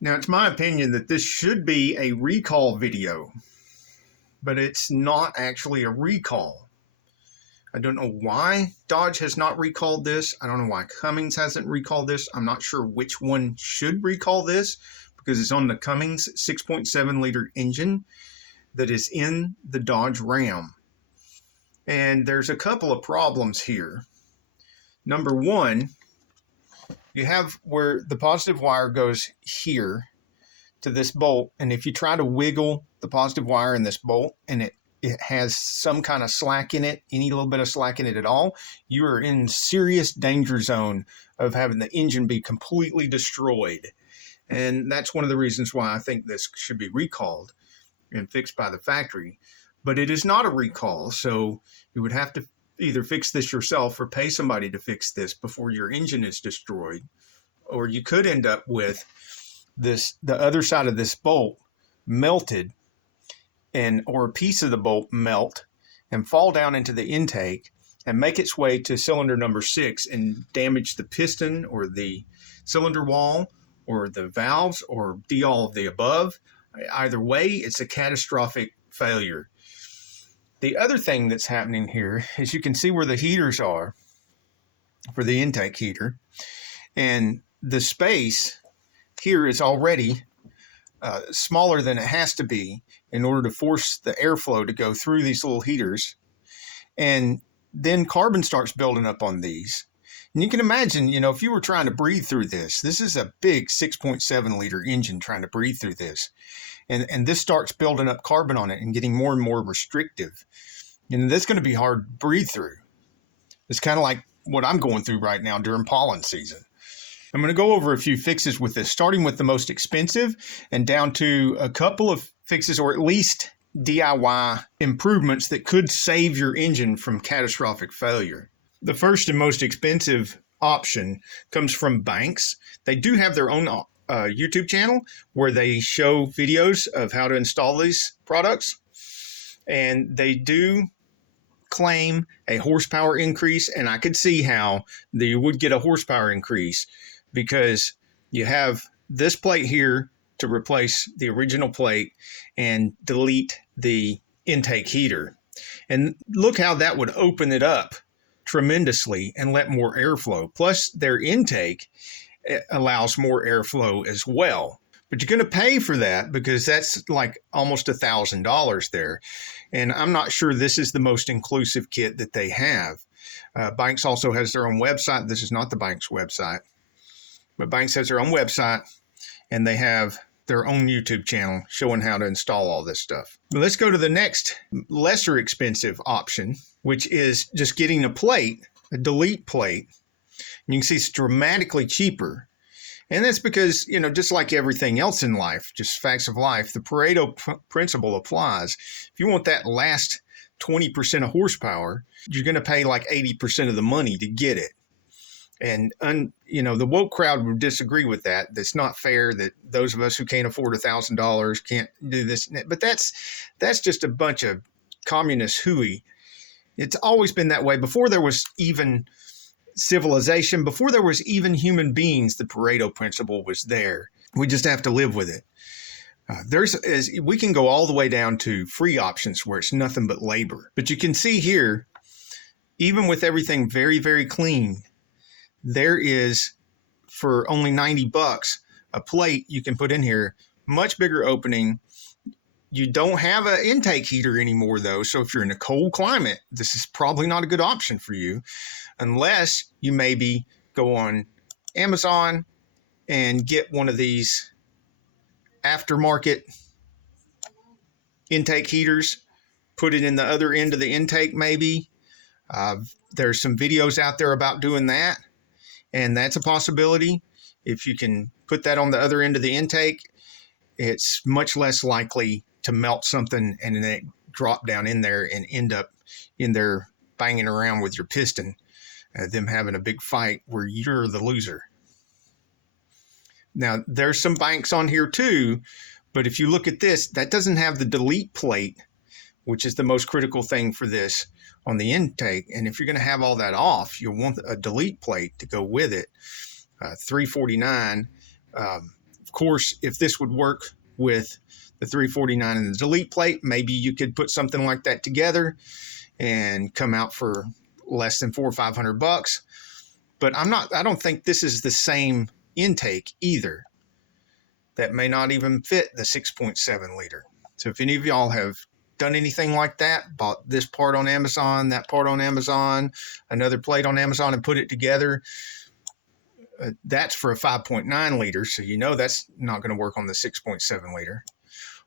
Now, it's my opinion that this should be a recall video, but it's not actually a recall. I don't know why Dodge has not recalled this. I don't know why Cummins hasn't recalled this. I'm not sure which one should recall this because it's on the Cummins 6.7 liter engine that is in the Dodge Ram. And there's a couple of problems here. Number one, you have where the positive wire goes here to this bolt. And if you try to wiggle the positive wire in this bolt and it has some kind of slack in it, any little bit of slack in it at all, you are in serious danger zone of having the engine be completely destroyed. And that's one of the reasons why I think this should be recalled and fixed by the factory. But it is not a recall, so you would have to either fix this yourself or pay somebody to fix this before your engine is destroyed. Or you could end up with this, the other side of this bolt melted, and or a piece of the bolt melt and fall down into the intake and make its way to cylinder number 6 and damage the piston or the cylinder wall or the valves or all of the above. Either way, it's a catastrophic failure. The other thing that's happening here is you can see where the heaters are for the intake heater, and the space here is already smaller than it has to be in order to force the airflow to go through these little heaters. And then carbon starts building up on these. And you can imagine, if you were trying to breathe through this is a big 6.7 liter engine trying to breathe through this. And this starts building up carbon on it and getting more and more restrictive. And that's going to be hard to breathe through. It's kind of like what I'm going through right now during pollen season. I'm going to go over a few fixes with this, starting with the most expensive and down to a couple of fixes, or at least DIY improvements that could save your engine from catastrophic failure. The first and most expensive option comes from Banks. They do have their own YouTube channel where they show videos of how to install these products. And they do claim a horsepower increase, and I could see how you would get a horsepower increase because you have this plate here to replace the original plate and delete the intake heater. And look how that would open it up tremendously and let more airflow. Plus their intake allows more airflow as well. But you're going to pay for that because that's like almost $1,000 there. And I'm not sure this is the most inclusive kit that they have. Banks also has their own website. This is not the Banks website, but Banks has their own website, and they have their own YouTube channel showing how to install all this stuff. But let's go to the next lesser expensive option, which is just getting a plate, a delete plate. And you can see it's dramatically cheaper. And that's because, just like everything else in life, just facts of life, the Pareto principle applies. If you want that last 20% of horsepower, you're going to pay like 80% of the money to get it. And, the woke crowd would disagree with that. That's not fair that those of us who can't afford $1,000 can't do this. But that's just a bunch of communist hooey. It's always been that way. Before there was even civilization, before there was even human beings, the Pareto principle was there. We just have to live with it. We can go all the way down to free options where it's nothing but labor. But you can see here, even with everything very, very clean, there is, for only $90, a plate you can put in here, much bigger opening. You don't have an intake heater anymore, though. So if you're in a cold climate, this is probably not a good option for you, unless you maybe go on Amazon and get one of these aftermarket intake heaters, put it in the other end of the intake maybe. There's some videos out there about doing that, and that's a possibility. If you can put that on the other end of the intake, it's much less likely to melt something and then it drop down in there and end up in there banging around with your piston, them having a big fight where you're the loser. Now, there's some Banks on here too, but if you look at this, that doesn't have the delete plate, which is the most critical thing for this on the intake. And if you're going to have all that off, you'll want a delete plate to go with it. $349 of course, if this would work with the 349 and the delete plate, maybe you could put something like that together and come out for less than $400 or $500. But I don't think this is the same intake either. That may not even fit the 6.7 liter. So if any of y'all have done anything like that, bought this part on Amazon, that part on Amazon, another plate on Amazon, and put it together, that's for a 5.9 liter. So you know that's not going to work on the 6.7 liter.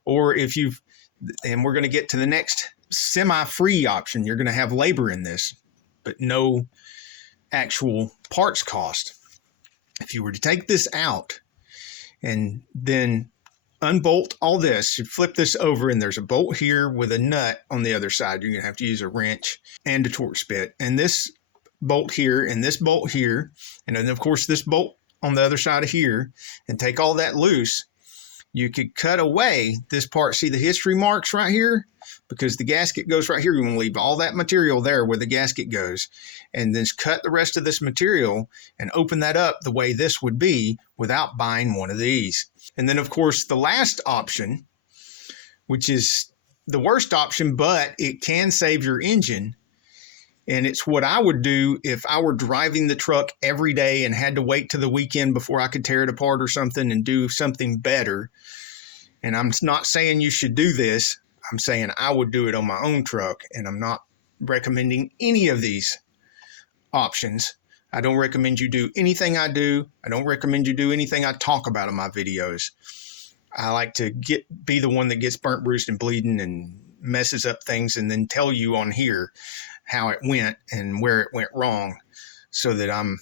Or if you've, and we're going to get to the next semi-free option, you're going to have labor in this, but no actual parts cost. If you were to take this out and then unbolt all this, you flip this over, and there's a bolt here with a nut on the other side. You're going to have to use a wrench and a torque bit. And this bolt here and this bolt here, and then of course this bolt on the other side of here, and take all that loose, you could cut away this part. See the history marks right here? Because the gasket goes right here. You want to leave all that material there where the gasket goes, and then cut the rest of this material and open that up the way this would be without buying one of these. And then of course the last option, which is the worst option, but it can save your engine. And it's what I would do if I were driving the truck every day and had to wait to the weekend before I could tear it apart or something and do something better. And I'm not saying you should do this. I'm saying I would do it on my own truck, and I'm not recommending any of these options. I don't recommend you do anything I do. I don't recommend you do anything I talk about in my videos. I like to be the one that gets burnt, bruised, and bleeding and messes up things, and then tell you on here how it went and where it went wrong, so that I'm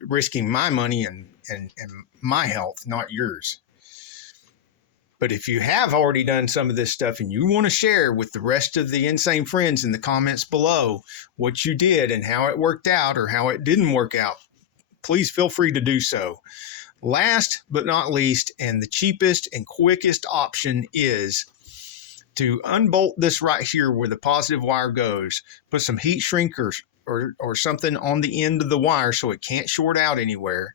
risking my money and my health, not yours. But if you have already done some of this stuff and you want to share with the rest of the insane friends in the comments below what you did and how it worked out or how it didn't work out, please feel free to do so. Last but not least, and the cheapest and quickest option, is to unbolt this right here where the positive wire goes. Put some heat shrink or something on the end of the wire so it can't short out anywhere,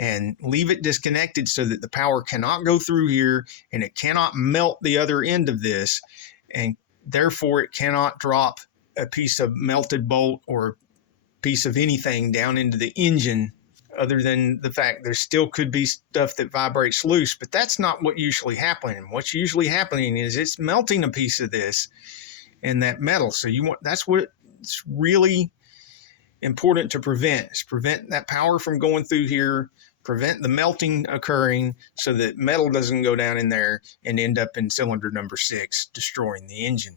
and leave it disconnected so that the power cannot go through here and it cannot melt the other end of this, and therefore it cannot drop a piece of melted bolt or piece of anything down into the engine, other than the fact there still could be stuff that vibrates loose, but that's not what usually happens. What's usually happening is it's melting a piece of this and that metal. So that's what it's really important to prevent, is prevent that power from going through here, prevent the melting occurring so that metal doesn't go down in there and end up in cylinder number 6, destroying the engine.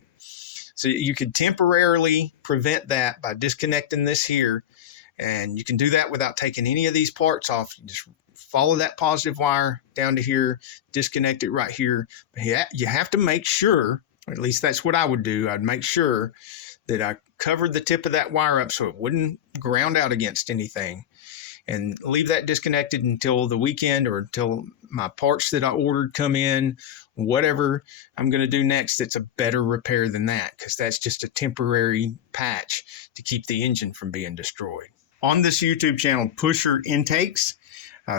So you could temporarily prevent that by disconnecting this here, and you can do that without taking any of these parts off. You just follow that positive wire down to here, disconnect it right here. But you have to make sure, or at least that's what I would do, I'd make sure that I covered the tip of that wire up so it wouldn't ground out against anything, and leave that disconnected until the weekend or until my parts that I ordered come in. Whatever I'm going to do next, it's a better repair than that, because that's just a temporary patch to keep the engine from being destroyed. On this YouTube channel, Pusher Intakes,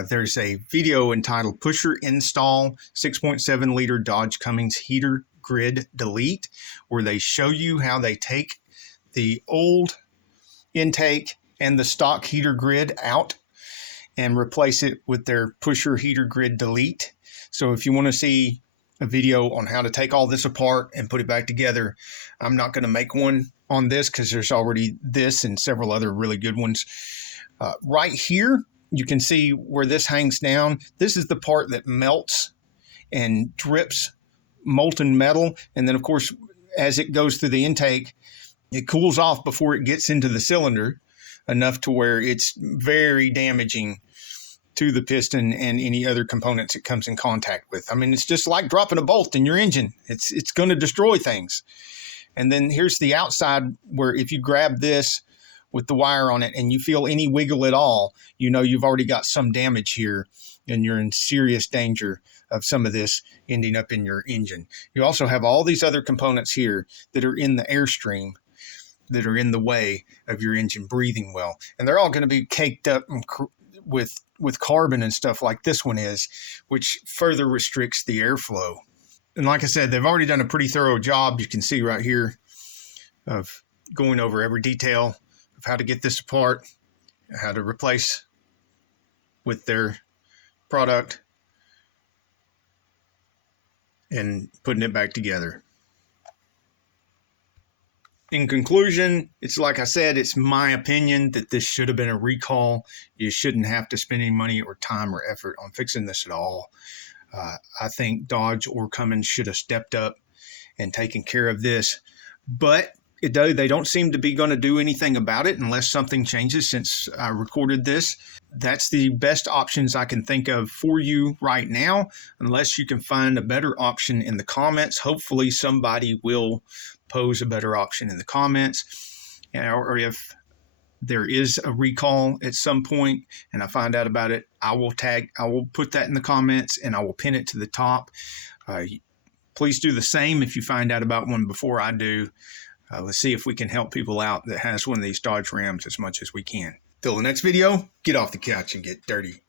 there's a video entitled Pusher Install 6.7 liter Dodge Cummins Heater Grid Delete, where they show you how they take the old intake and the stock heater grid out and replace it with their Pusher Heater Grid Delete. So if you want to see a video on how to take all this apart and put it back together, I'm not going to make one on this because there's already this and several other really good ones. Right here, you can see where this hangs down. This is the part that melts and drips molten metal. And then, of course, as it goes through the intake, it cools off before it gets into the cylinder enough to where it's very damaging to the piston and any other components it comes in contact with. I mean, it's just like dropping a bolt in your engine. It's going to destroy things. And then here's the outside, where if you grab this with the wire on it and you feel any wiggle at all, you know you've already got some damage here and you're in serious danger of some of this ending up in your engine. You also have all these other components here that are in the airstream that are in the way of your engine breathing well. And they're all going to be caked up with with carbon and stuff like this one is, which further restricts the airflow. And like I said, they've already done a pretty thorough job. You can see right here of going over every detail of how to get this apart, how to replace with their product, and putting it back together. In conclusion, it's like I said, it's my opinion that this should have been a recall. You shouldn't have to spend any money or time or effort on fixing this at all. I think Dodge or Cummins should have stepped up and taken care of this, but they don't seem to be going to do anything about it unless something changes since I recorded this. That's the best options I can think of for you right now, unless you can find a better option in the comments. Hopefully somebody will pose a better option in the comments, or if there is a recall at some point and I find out about it, I will put that in the comments and I will pin it to the top. Please do the same if you find out about one before I do. Let's see if we can help people out that has one of these Dodge Rams as much as we can. Till the next video, get off the couch and get dirty.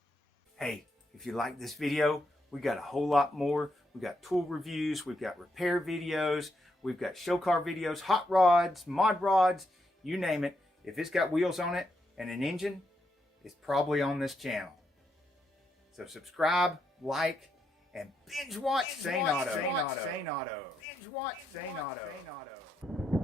Hey, if you like this video, we got a whole lot more. We got tool reviews, we've got repair videos, we've got show car videos, hot rods, mod rods, you name it. If it's got wheels on it and an engine, it's probably on this channel. So subscribe, like, and binge watch Saneauto. Binge watch Saneauto.